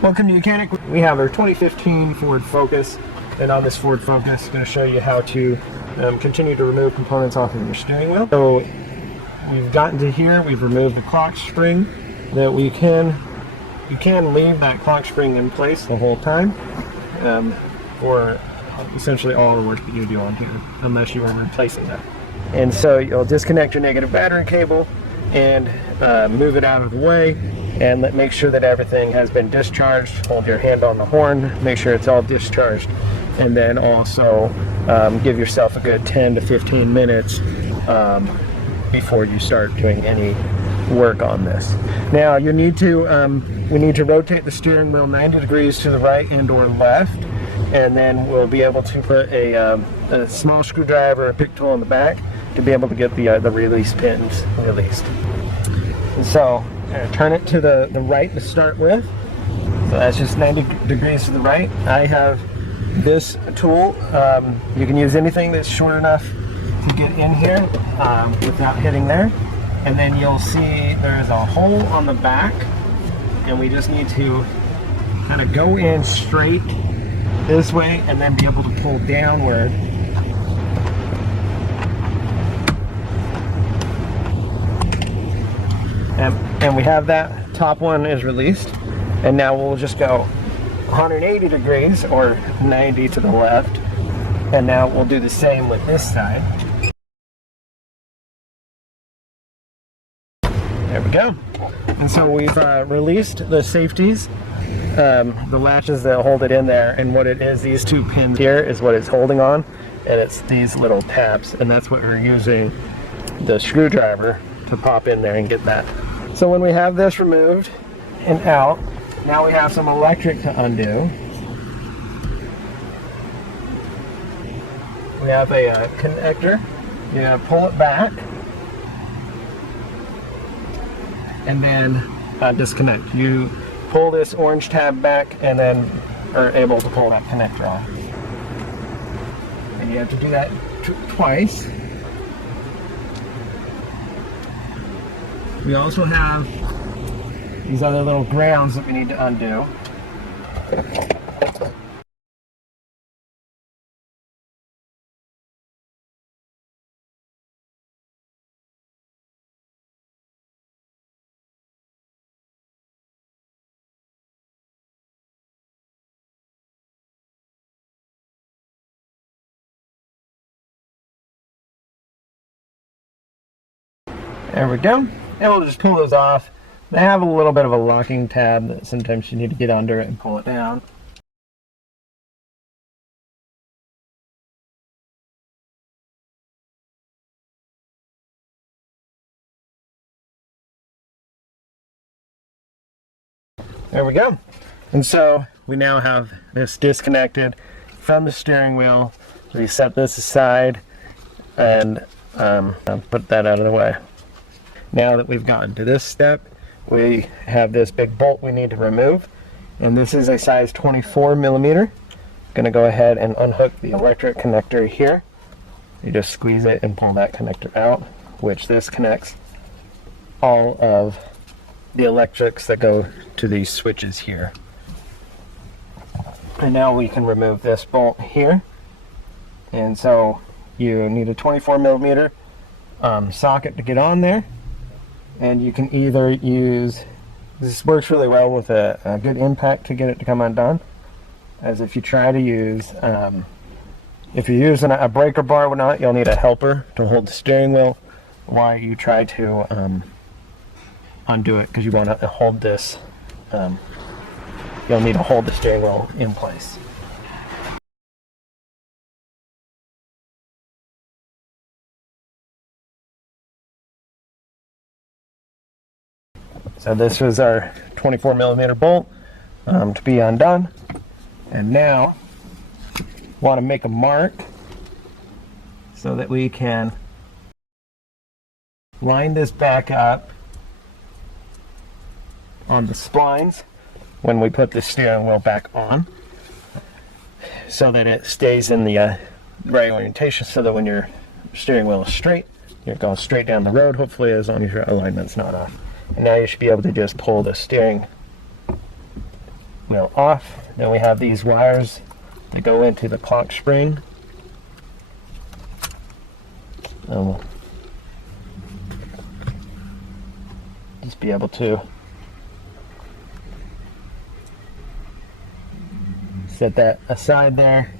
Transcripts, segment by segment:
Welcome to YOUCANIC. We have our 2015 Ford Focus, and on this Ford Focus, I'm going to show you how to continue to remove components off of your steering wheel. So we've gotten to here, we've removed the clock spring. That you can leave that clock spring in place the whole time for essentially all the work that you do on here, unless you are replacing that. And so you'll disconnect your negative battery cable and move it out of the way, and make sure that everything has been discharged. Hold your hand on the horn, make sure it's all discharged, and then also give yourself a good 10 to 15 minutes before you start doing any work on this. Now you need to we need to rotate the steering wheel 90 degrees to the right and or left, and then we'll be able to put a small screwdriver, a pick tool in the back to be able to get the release pins released. And so turn it to the right to start with. So that's just 90 degrees to the right. I have this tool. You can use anything that's short enough to get in here without hitting there. And then you'll see there's a hole on the back, and we just need to kind of go in straight this way and then be able to pull downward. And we have that top one is released, and now we'll just go 180 degrees or 90 to the left, and now we'll do the same with this side. There we go. And so we've released the safeties, the latches that hold it in there, and what it is, these two pins here is what it's holding on, and it's these little tabs, and that's what we're using the screwdriver to pop in there and get that. So when we have this removed and out, now we have some electric to undo. We have a connector. You're going to pull it back and then disconnect. You pull this orange tab back and then are able to pull that connector off. And you have to do that twice. We also have these other little grounds that we need to undo. There we go. And we'll just pull those off. They have a little bit of a locking tab that sometimes you need to get under it and pull it down. There we go. And so we now have this disconnected from the steering wheel. We set this aside and put that out of the way. Now that we've gotten to this step, we have this big bolt we need to remove, and this is a size 24 millimeter. Going to go ahead and unhook the electric connector here. You just squeeze it and pull that connector out, which this connects all of the electrics that go to these switches here. And now we can remove this bolt here. And so you need a 24 millimeter socket to get on there. And you can either use, this works really well with a good impact to get it to come undone, as if you try to use, if you're using a breaker bar or whatnot, you'll need a helper to hold the steering wheel while you try to undo it, because you want to hold this, you'll need to hold the steering wheel in place. So this was our 24 millimeter bolt to be undone. And now want to make a mark so that we can line this back up on the splines when we put the steering wheel back on, so that it stays in the right orientation, so that when your steering wheel is straight, you're going straight down the road, hopefully, as long as your alignment's not off. And now you should be able to just pull the steering wheel off. Then we have these wires that go into the clock spring. We'll just be able to set that aside there.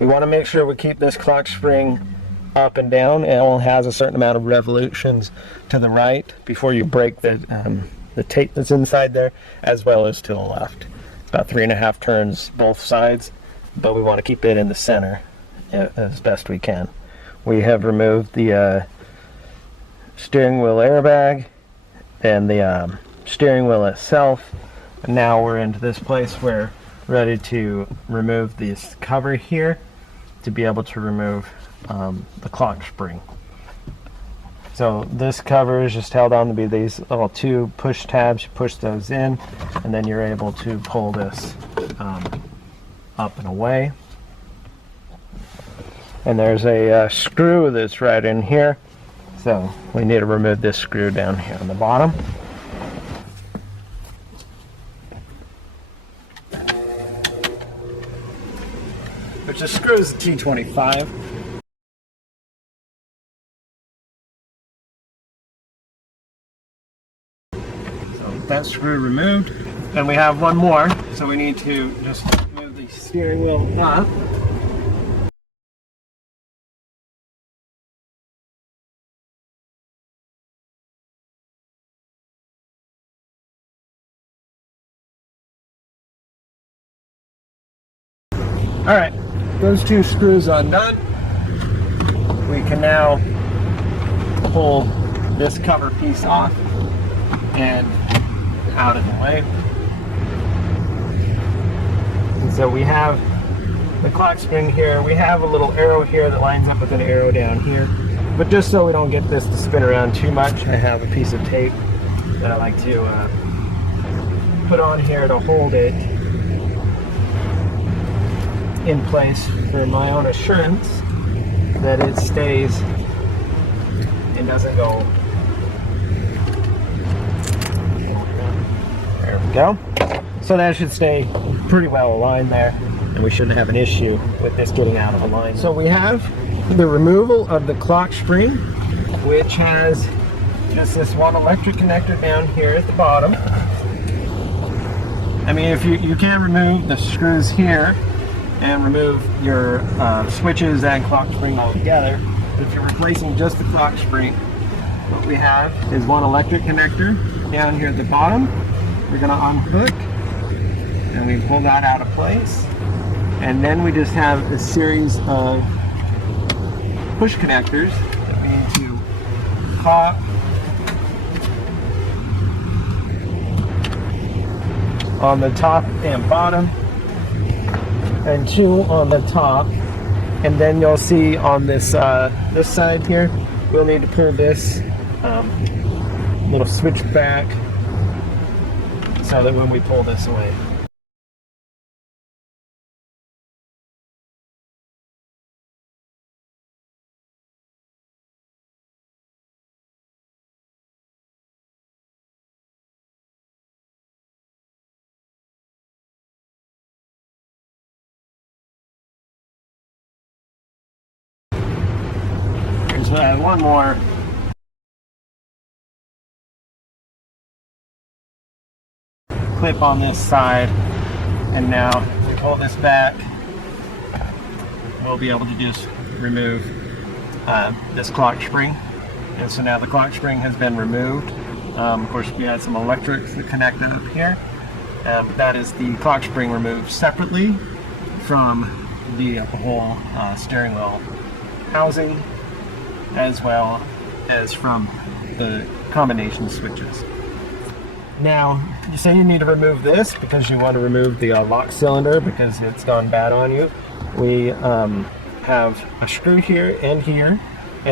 We want to make sure we keep this clock spring up and down. It only has a certain amount of revolutions to the right before you break the tape that's inside there, as well as to the left. About 3.5 turns both sides, but we want to keep it in the center as best we can. We have removed the steering wheel airbag and the steering wheel itself. And now we're into this place where we're ready to remove this cover here to be able to remove the clock spring. So this cover is just held on to be these little 2 push tabs. You push those in, and then you're able to pull this up and away. And there's a screw that's right in here. So we need to remove this screw down here on the bottom. Which the screw is a T25. So that screw removed. And we have one more, so we need to just move the steering wheel up. All right, those 2 screws undone. We can now pull this cover piece off and out of the way. And so we have the clock spring here. We have a little arrow here that lines up with an arrow down here. But just so we don't get this to spin around too much, I have a piece of tape that I like to put on here to hold it in place for my own assurance that it stays and doesn't go. There we go. So that should stay pretty well aligned there, and we shouldn't have an issue with this getting out of alignment. So we have the removal of the clock spring, which has just this one electric connector down here at the bottom. I mean, if you can remove the screws here and remove your switches and clock spring all together. But if you're replacing just the clock spring, what we have is one electric connector down here at the bottom. We're going to unhook and we pull that out of place. And then we just have a series of push connectors that we need to pop on the top and bottom, and 2 on the top. And then you'll see on this this side here, we'll need to pull this little switch back so that when we pull this away. So I have one more clip on this side, and now if we pull this back, we'll be able to just remove this clock spring. And so now the clock spring has been removed. Of course, we had some electrics that connected up here. That is the clock spring removed separately from the whole steering wheel housing, as well as from the combination switches. Now, you say you need to remove this because you want to remove the lock cylinder because it's gone bad on you. We have a screw here, and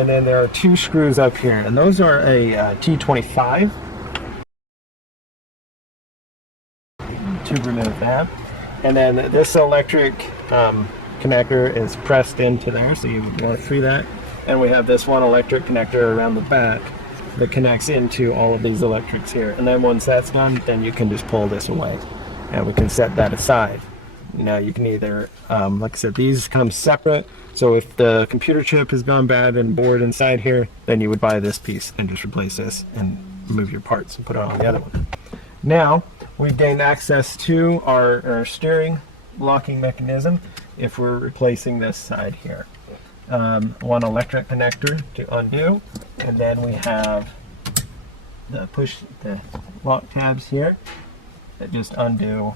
then there are 2 screws up here, and those are a T25 to remove that. And then this electric connector is pressed into there, so you would want to free that. And we have this one electric connector around the back that connects into all of these electrics here. And then once that's done, then you can just pull this away and we can set that aside. Now you can either, like I said, these come separate. So if the computer chip has gone bad and board inside here, then you would buy this piece and just replace this and remove your parts and put it on the other one. Now we've gained access to our steering locking mechanism if we're replacing this side here. One electric connector to undo, and then we have the lock tabs here that just undo.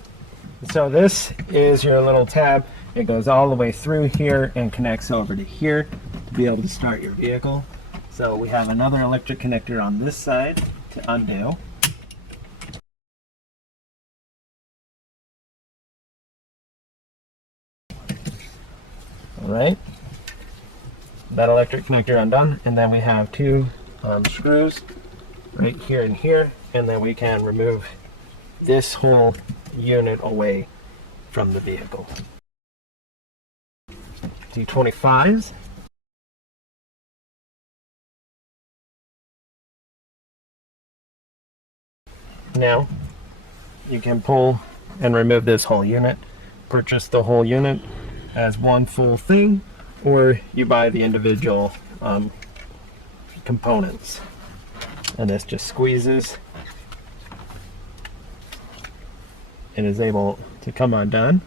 So this is your little tab. It goes all the way through here and connects over to here to be able to start your vehicle. So we have another electric connector on this side to undo. All right, that electric connector undone, and then we have two screws right here and here, and then we can remove this whole unit away from the vehicle. T25s. Now you can pull and remove this whole unit, purchase the whole unit as one full thing, or you buy the individual components, and this just squeezes and is able to come undone.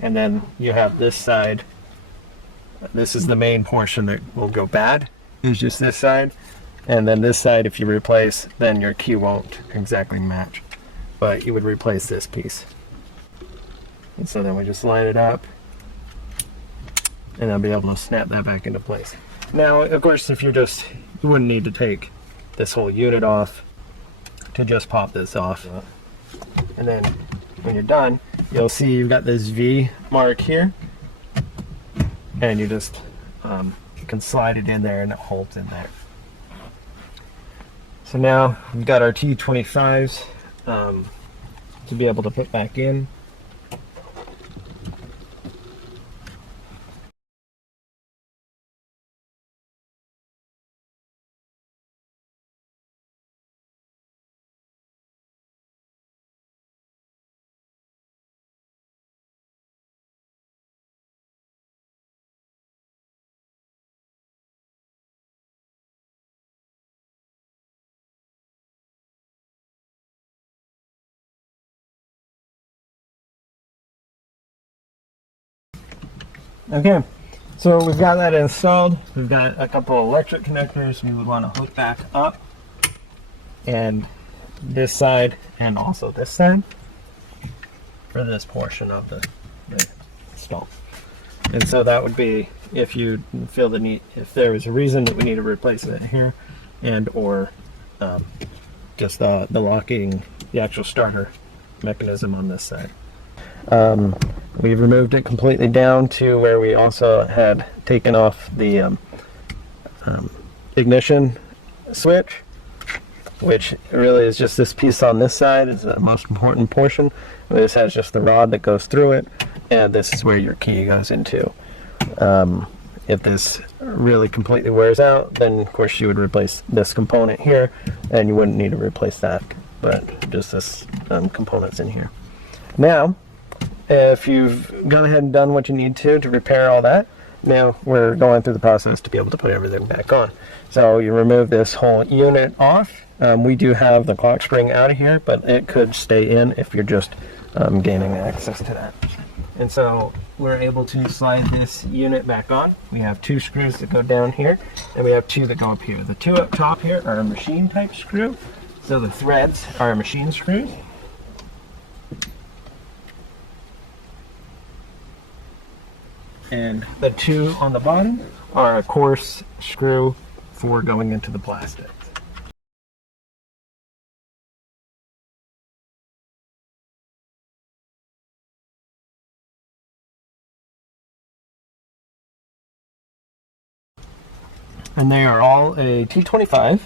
And then you have this side. This is the main portion that will go bad, is just this side. And then this side, if you replace, then your key won't exactly match, but you would replace this piece. And so then we just line it up, and I'll be able to snap that back into place. Now, of course, if you wouldn't need to take this whole unit off to just pop this off. And then when you're done, you'll see you've got this V mark here, and you just can slide it in there and it holds in there. So now we've got our T25s to be able to put back in. Okay, so we've got that installed. We've got a couple of electric connectors we would want to hook back up, and this side and also this side for this portion of the install. And so that would be if you feel the need, if there is a reason that we need to replace it here, and or just the locking, the actual starter mechanism on this side. We've removed it completely down to where we also had taken off the ignition switch, which really is just this piece on this side is the most important portion. This has just the rod that goes through it, and this is where your key goes into. If this really completely wears out, then of course you would replace this component here, and you wouldn't need to replace that, but just this components in here. Now, if you've gone ahead and done what you need to repair all that, now we're going through the process to be able to put everything back on. So you remove this whole unit off. We do have the clock spring out of here, but it could stay in if you're just gaining access to that. And so we're able to slide this unit back on. We have two screws that go down here, and we have two that go up here. The two up top here are a machine type screw, so the threads are machine screws. And the two on the bottom are a coarse screw for going into the plastics. And they are all a T25.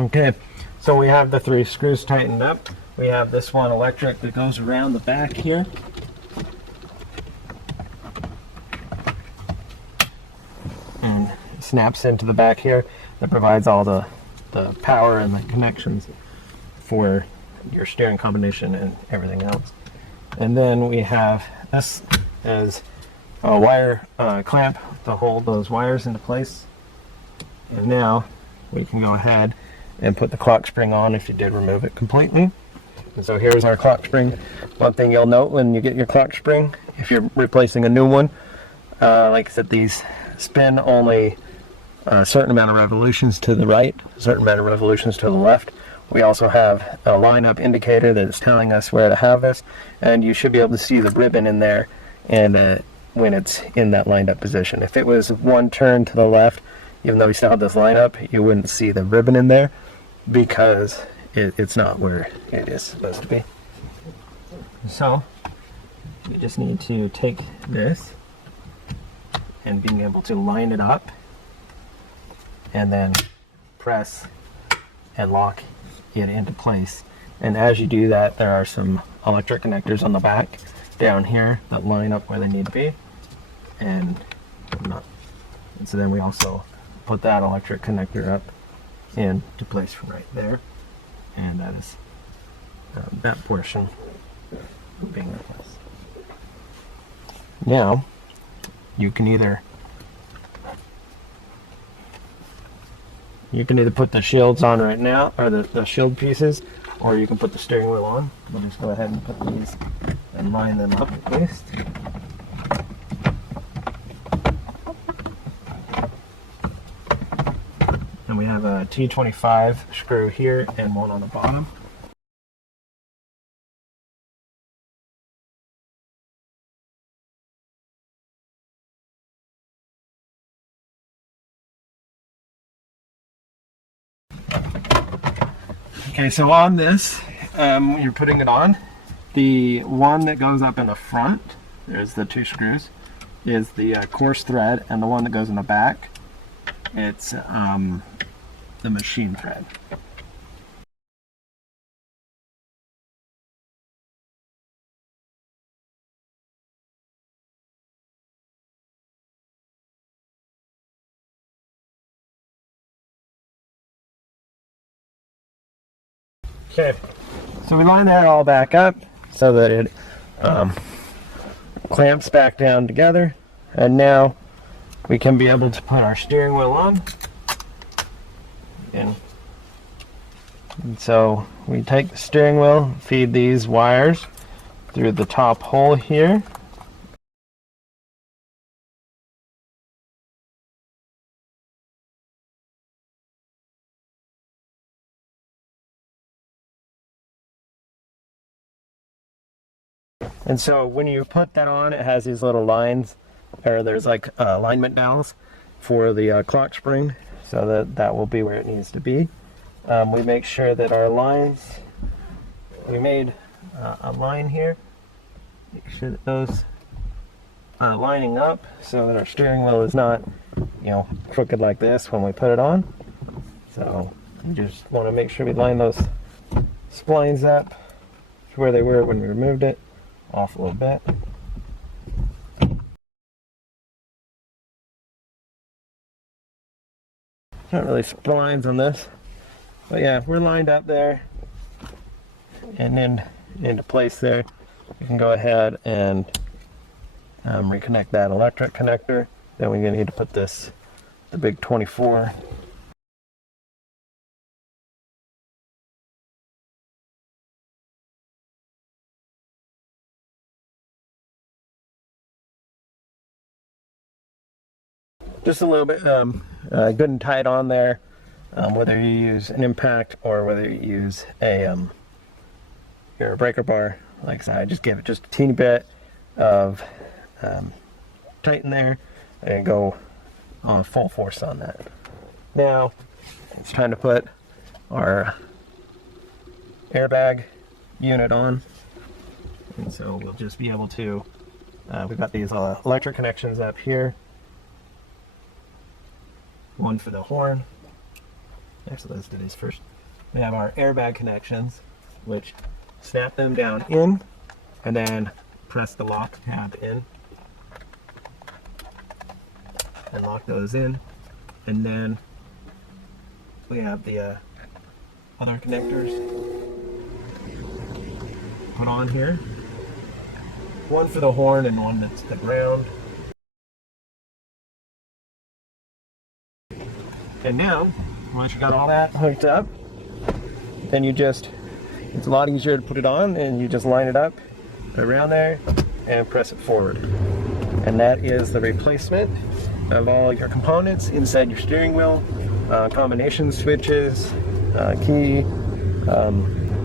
Okay, so we have the 3 screws tightened up. We have this one electric that goes around the back here. And snaps into the back here. That provides all the power and the connections for your steering combination and everything else. And then we have this as a wire clamp to hold those wires into place. And now we can go ahead and put the clock spring on if you did remove it completely. And so here's our clock spring. One thing you'll note when you get your clock spring, if you're replacing a new one, like I said, these spin only a certain amount of revolutions to the right, a certain amount of revolutions to the left. We also have a lineup indicator that is telling us where to have this, and you should be able to see the ribbon in there and when it's in that lined up position. If it was one turn to the left, even though we still have this lineup, you wouldn't see the ribbon in there because it's not where it is supposed to be. So we just need to take this and being able to line it up and then press and lock it into place. And as you do that, there are some electric connectors on the back down here that line up where they need to be, and so then we also put that electric connector up into place from right there, and that is that portion being replaced. Now you can either put the shields on right now, or the shield pieces, or you can put the steering wheel on. We'll just go ahead and put these and line them up at least. And we have a T25 screw here and one on the bottom. Okay, so on this, you're putting it on. The one that goes up in the front, there's the 2 screws, is the coarse thread, and the one that goes in the back, it's the machine thread. Okay, so we line that all back up so that it clamps back down together, and now we can be able to put our steering wheel on. And so we take the steering wheel, feed these wires through the top hole here. And so when you put that on, it has these little lines, or there's like alignment dowels for the clock spring, so that will be where it needs to be. We make sure that our lines, we made a line here, make sure that those are lining up so that our steering wheel is not, crooked like this when we put it on. So you just want to make sure we line those splines up to where they were when we removed it. Off a little bit. Not really splines on this, but yeah, we're lined up there and then into place there. You can go ahead and reconnect that electric connector. Then we're going to need to put the big 24. Just a little bit good and tight on there, whether you use an impact or whether you use your breaker bar. Like I said, I just give it just a teeny bit of tighten there and go on full force on that. Now it's time to put our airbag unit on, and so we'll just be able to, we've got these electric connections up here. One for the horn. Actually, let's do these first. We have our airbag connections, which snap them down in and then press the lock tab in and lock those in. And then we have the other connectors put on here. One for the horn and one that's the ground. And now, once you got all that hooked up, then it's a lot easier to put it on, and you just line it up around there and press it forward. And that is the replacement of all your components inside your steering wheel, combination switches, key,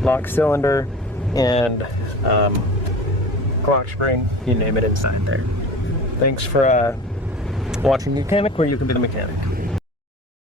lock cylinder, and clock spring, you name it inside there. Thanks for watching YOUCANIC, where you can be the mechanic.